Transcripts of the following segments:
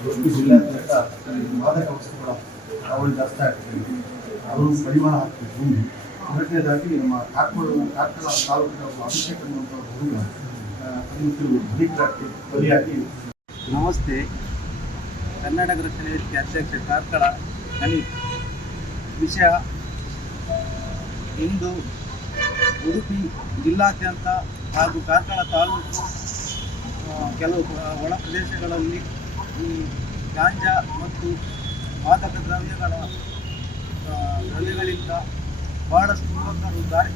ಉಡುಪಿ ಜಿಲ್ಲೆಯಾದ್ಯಂತ ಮಾದಕ ವಸ್ತುಗಳ ಅವಳಿ ಜಾಸ್ತಿ ಆಗ್ತಿದೆ. ಅದನ್ನು ಪರಿಮಾಣ ಒಂದು ಎರಡನೇದಾಗಿ ನಮ್ಮ ಕಾರ್ಕಳ ಕಾರ್ಕಳ ತಾಲೂಕಿನ ಅಭಿಷೇಕ ಅನ್ನುವಂಥ ಹುಡುಗ ಆ, ಹದಿನೆಂಟು ಬಲಿಯಾಗಿ ನಮಸ್ತೆ. ಕರ್ನಾಟಕ ರಕ್ಷಣಾ ವೇದಿಕೆ ಅಧ್ಯಕ್ಷ ಕಾರ್ಕಳ ಹನಿ ವಿಷಯ ಇಂದು ಉಡುಪಿ ಜಿಲ್ಲಾದ್ಯಂತ ಹಾಗೂ ಕಾರ್ಕಳ ತಾಲೂಕು ಕೆಲವು ಒಳ ಪ್ರದೇಶಗಳಲ್ಲಿ ಈ ಗಾಂಜಾ ಮತ್ತು ಮಾದಕ ದ್ರವ್ಯಗಳ ದ್ರವ್ಯಗಳಿಂದ ಬಹಳಷ್ಟು ಯುವಕರು ದಾರಿ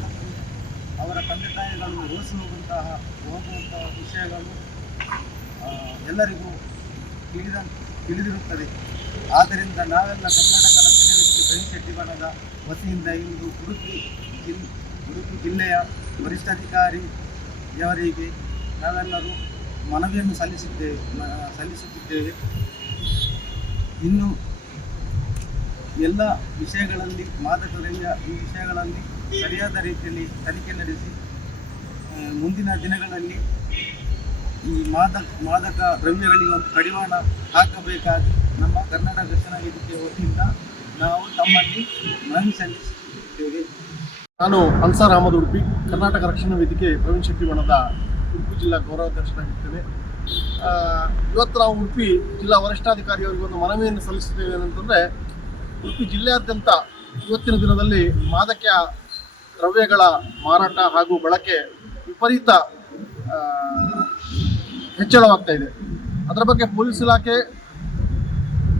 ಅವರ ತಂದೆ ತಾಯಿಗಳು ಓಸಿ ಹೋಗುವಂತಹ ಹೋಗುವಂತಹ ವಿಷಯಗಳು ಎಲ್ಲರಿಗೂ ತಿಳಿದ, ತಿಳಿದಿರುತ್ತದೆ. ಆದ್ದರಿಂದ ನಾವೆಲ್ಲ ಕರ್ನಾಟಕ ರಕ್ಷಣೆ ವೇದಿಕೆ ಪ್ರವೀಣ್ ಶೆಟ್ಟಿ ಬಣದ ವತಿಯಿಂದ ಇಂದು ಉಡುಪಿ ಜಿಲ್, ಉಡುಪಿ ಜಿಲ್ಲೆಯ ವರಿಷ್ಠಾಧಿಕಾರಿಯವರಿಗೆ ನಾವೆಲ್ಲರೂ ಮನವಿಯನ್ನು ಸಲ್ಲಿಸಿದ್ದೇವೆ ಸಲ್ಲಿಸುತ್ತಿದ್ದೇವೆ. ಇನ್ನು ಎಲ್ಲ ವಿಷಯಗಳಲ್ಲಿ ಮಾದಕ ದ್ರವ್ಯ ಈ ವಿಷಯಗಳಲ್ಲಿ ಸರಿಯಾದ ರೀತಿಯಲ್ಲಿ ತನಿಖೆ ನಡೆಸಿ ಮುಂದಿನ ದಿನಗಳಲ್ಲಿ ಈ ಮಾದಕ ಮಾದಕ ದ್ರವ್ಯಗಳಿಗೆ ಒಂದು ಕಡಿವಾಣ ಹಾಕಬೇಕಾದ ನಮ್ಮ ಕರ್ನಾಟಕ ರಕ್ಷಣಾ ವೇದಿಕೆ ವತಿಯಿಂದ ನಾವು ತಮ್ಮಲ್ಲಿ ಮನವಿ ಸಲ್ಲಿಸುತ್ತಿದ್ದೇವೆ. ನಾನು ಅನ್ಸಾರ್ ಅಹಮದ್ ಉಡುಪಿ, ಕರ್ನಾಟಕ ರಕ್ಷಣಾ ವೇದಿಕೆ ಪ್ರವೀಣ್ ಶೆಟ್ಟಿ ಬಣದ ಉಡುಪಿ ಜಿಲ್ಲಾ ಗೌರವಾಧ್ಯಕ್ಷರಾಗಿರ್ತೇನೆ ಇವತ್ತು ನಾವು ಉಡುಪಿ ಜಿಲ್ಲಾ ವರಿಷ್ಠಾಧಿಕಾರಿ ಅವರಿಗೆ ಒಂದು ಮನವಿಯನ್ನು ಸಲ್ಲಿಸುತ್ತೇವೆ ಏನಂತಂದರೆ, ಉಡುಪಿ ಜಿಲ್ಲೆಯಾದ್ಯಂತ ಇವತ್ತಿನ ದಿನದಲ್ಲಿ ಮಾದಕ ದ್ರವ್ಯಗಳ ಮಾರಾಟ ಹಾಗೂ ಬಳಕೆ ವಿಪರೀತ ಹೆಚ್ಚಳವಾಗ್ತಾ ಇದೆ. ಅದರ ಬಗ್ಗೆ ಪೊಲೀಸ್ ಇಲಾಖೆ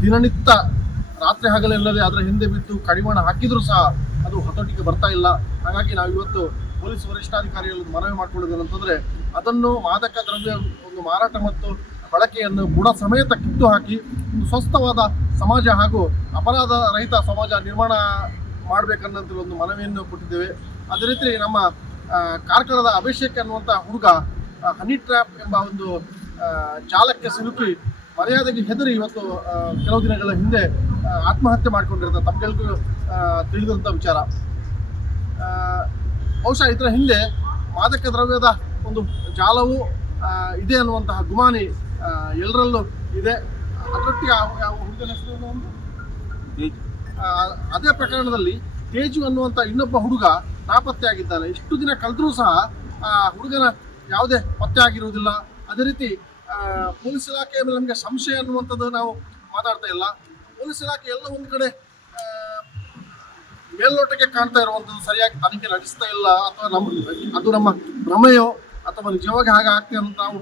ದಿನನಿತ್ಯ ರಾತ್ರಿ ಹಗಲಿಲ್ಲದೆ ಅದರ ಹಿಂದೆ ಬಿದ್ದು ಕಡಿವಾಣ ಹಾಕಿದರೂ ಸಹ ಅದು ಹತೋಟಿಗೆ ಬರ್ತಾ ಇಲ್ಲ. ಹಾಗಾಗಿ ನಾವು ಇವತ್ತು ಪೊಲೀಸ್ ವರಿಷ್ಠಾಧಿಕಾರಿಗಳು ಮನವಿ ಮಾಡ್ಕೊಳ್ಳೋದೇನಂತಂದ್ರೆ ಅದನ್ನು ಮಾದಕ ದ್ರವ್ಯ ಒಂದು ಮಾರಾಟ ಮತ್ತು ಬಳಕೆಯನ್ನು ಬುಡ ಸಮೇತ ಕಿತ್ತು ಹಾಕಿ ಒಂದು ಸ್ವಸ್ಥವಾದ ಸಮಾಜ ಹಾಗೂ ಅಪರಾಧ ರಹಿತ ಸಮಾಜ ನಿರ್ಮಾಣ ಮಾಡಬೇಕನ್ನಂತ ಒಂದು ಮನವಿಯನ್ನು ಕೊಟ್ಟಿದ್ದೇವೆ. ಅದೇ ರೀತಿ ನಮ್ಮ ಕಾರ್ಕಳದ ಅಭಿಷೇಕ್ ಅನ್ನುವಂಥ ಹುಡುಗ ಹನಿ ಟ್ರ್ಯಾಪ್ ಎಂಬ ಒಂದು ಜಾಲಕ್ಕೆ ಸಿಲುಕಿ ಮರ್ಯಾದೆಗೆ ಹೆದರಿ ಇವತ್ತು ಕೆಲವು ದಿನಗಳ ಹಿಂದೆ ಆತ್ಮಹತ್ಯೆ ಮಾಡಿಕೊಂಡಿರ್ತಾರೆ. ತಮ್ಗೆಲ್ಗೂ ತಿಳಿದಂಥ ವಿಚಾರ. ಬಹುಶಃ ಇದರ ಹಿಂದೆ ಮಾದಕ ದ್ರವ್ಯದ ಒಂದು ಜಾಲವು ಇದೆ ಅನ್ನುವಂತಹ ಗುಮಾನಿ ಎಲ್ಲರಲ್ಲೂ ಇದೆ. ಅದರೊಟ್ಟಿಗೆ ಹುಡುಗನ ಹೆಸರು ಅದೇ ಪ್ರಕರಣದಲ್ಲಿ ತೇಜು ಅನ್ನುವಂಥ ಇನ್ನೊಬ್ಬ ಹುಡುಗ ನಾಪತ್ತೆ ಆಗಿದ್ದಾನೆ ಇಷ್ಟು ದಿನ ಕಳೆದ್ರೂ ಸಹ ಆ ಹುಡುಗನ ಯಾವುದೇ ಪತ್ತೆ ಆಗಿರುವುದಿಲ್ಲ. ಅದೇ ರೀತಿ ಪೊಲೀಸ್ ಇಲಾಖೆಯ ಮೇಲೆ ನಮಗೆ ಸಂಶಯ ಅನ್ನುವಂಥದ್ದು ನಾವು ಮಾತಾಡ್ತಾ ಇಲ್ಲ. ಪೊಲೀಸ್ ಇಲಾಖೆ ಎಲ್ಲ ಒಂದು ಕಡೆ ಮೇಲ್ನೋಟಕ್ಕೆ ಕಾಣ್ತಾ ಇರುವಂಥದ್ದು ಸರಿಯಾಗಿ ತನಿಖೆ ನಡೆಸ್ತಾ ಇಲ್ಲ ಅಥವಾ ನಮ್ಮ ಅದು ನಮ್ಮ ಭ್ರಮೆಯೋ ಅಥವಾ ನಿಜವಾಗಿ ಹಾಗೆ ಆಗ್ತದೆ ಅಂತ ನಾವು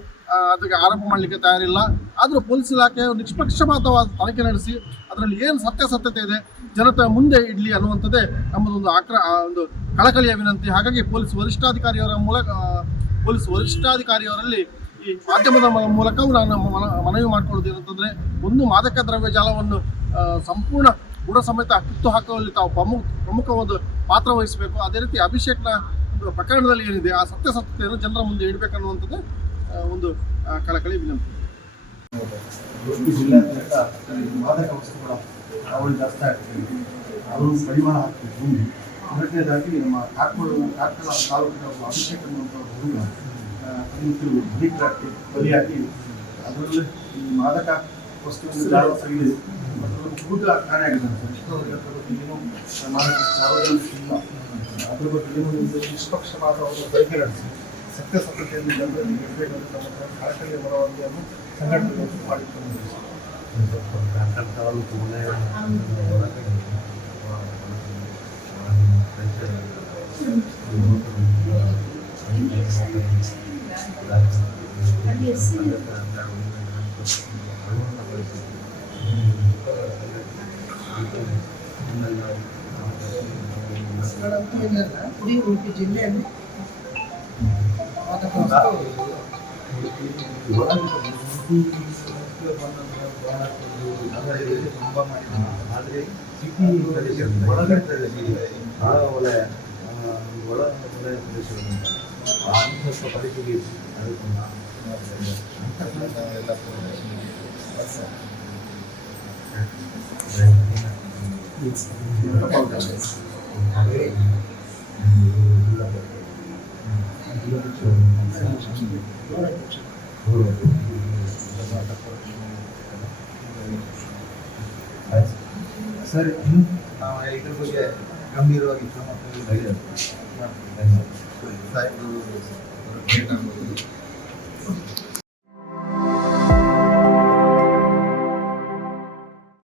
ಅದಕ್ಕೆ ಆರೋಪ ಮಾಡಲಿಕ್ಕೆ ತಯಾರಿಲ್ಲ. ಆದರೂ ಪೊಲೀಸ್ ಇಲಾಖೆ ನಿಷ್ಪಕ್ಷಪಾತವಾದ ತನಿಖೆ ನಡೆಸಿ ಅದರಲ್ಲಿ ಏನು ಸತ್ಯಾಸತ್ಯತೆ ಇದೆ, ಜನತೆ ಮುಂದೆ ಇಡಲಿ ಅನ್ನುವಂಥದ್ದೇ ನಮ್ಮದೊಂದು ಆಕ್ರ ಒಂದು ಕಳಕಳಿಯ ವಿನಂತಿ. ಹಾಗಾಗಿ ಪೊಲೀಸ್ ವರಿಷ್ಠಾಧಿಕಾರಿಯವರ ಮೂಲಕ ಪೊಲೀಸ್ ವರಿಷ್ಠಾಧಿಕಾರಿಯವರಲ್ಲಿ ಈ ಮಾಧ್ಯಮದ ಮೂಲಕವೂ ನಾನು ಮನ ಮನವಿ ಮಾಡ್ಕೊಳ್ಳೋದು ಏನಂತಂದರೆ, ಒಂದು ಮಾದಕ ದ್ರವ್ಯ ಜಾಲವನ್ನು ಸಂಪೂರ್ಣ ಬುಡ ಸಮೇತ ಕಿತ್ತು ಹಾಕುವಲ್ಲಿ ತಾವು ಪ್ರಮುಖ ಪ್ರಮುಖ ಒಂದು ಪಾತ್ರ ವಹಿಸಬೇಕು. ಅದೇ ರೀತಿ ಅಭಿಷೇಕ್ನ ಒಂದು ಪ್ರಕರಣದಲ್ಲಿ ಏನಿದೆ, ಆ ಸತ್ಯಾಸತ್ಯತೆಯನ್ನು ಜನರ ಮುಂದೆ ಇಡಬೇಕನ್ನುವಂಥದ್ದು ಒಂದು ಕಳಕಳಿ ವಿನಂತಿ. ಜಿಲ್ಲಾದ್ಯಂತ ಮಾದಕ ವಸ್ತುಗಳ ಅವಳಿ ಜಾಸ್ತಿ ಆಗ್ತಿದೆ. ಅದನ್ನು ಕಡಿವಾಣ ಹಾಕಬೇಕು ಒಂದು ಎರಡನೇದಾಗಿ ನಮ್ಮ ಕಾರ್ಕಳ ಕಾರ್ಕಳ ತಾಲೂಕಿನ ಒಬ್ಬ ಅಭಿಷೇಕ್ ಅನ್ನುವಂಥ ಹುಡುಗ ಬಲಿಯಾಗಿ ಅದರಲ್ಲಿ ಈ ಮಾದಕ ವಸ್ತುವಿನ ಜಾಲ ತಗಿದೆ ಮತ್ತು ಒಂದು ಹುಡುಗ ಕಾಣೆಯಾಗಿದ್ದಾನೆ ಸರ್ ಇಷ್ಟರವರೆಗೆ ಅದ್ರ ಬಗ್ಗೆ ಏನೂ ಮಾದಕ ಸಾರ್ವಜನಿಕ ಇಲ್ಲ ಅದ್ರ ಬಗ್ಗೆ ಏನೋ ಒಂದು ನಿಷ್ಪಕ್ಷಪಾತ ಒಂದು ತನಿಖೆ ನಡೆಸಿ ಸತ್ಯಾಸತ್ಯತೆಯನ್ನು ಜನರಲ್ಲಿ ಇಡಬೇಕಂತ ನಮ್ಮ ಹತ್ರ ಕಳಕಳಿಯ ಮನವಿಯನ್ನು ಸಂಘಟನೆಗಳು ಮಾಡಿಕೊಂಡು ಗಳಂತೂ ಏನಿಲ್ಲ ಇಡೀ ಉಡುಪಿ ಜಿಲ್ಲೆಯಲ್ಲಿ ಮಾದಕ ವಸ್ತು ತುಂಬ ಮಾಡಿದ್ದೀನಿ ಆದರೆ ಸಿಟಿ ಪ್ರದೇಶ ಒಳಗಡೆ ಪ್ರದೇಶದಲ್ಲಿ ಭಾಳ ಒಳ್ಳೆ ಆ, ಒಳ ವಲಯ ಪ್ರದೇಶಗಳು ಆ ಸ್ವಲ್ಪ ಪರಿಸ್ಥಿತಿ ಎಲ್ಲ ಸರ್ ನಾವು ಇದ್ರ ಬಗ್ಗೆ ಗಂಭೀರವಾಗಿ ಕ್ರಮ ಸಾಹೇಬರು ಭೇಟಿ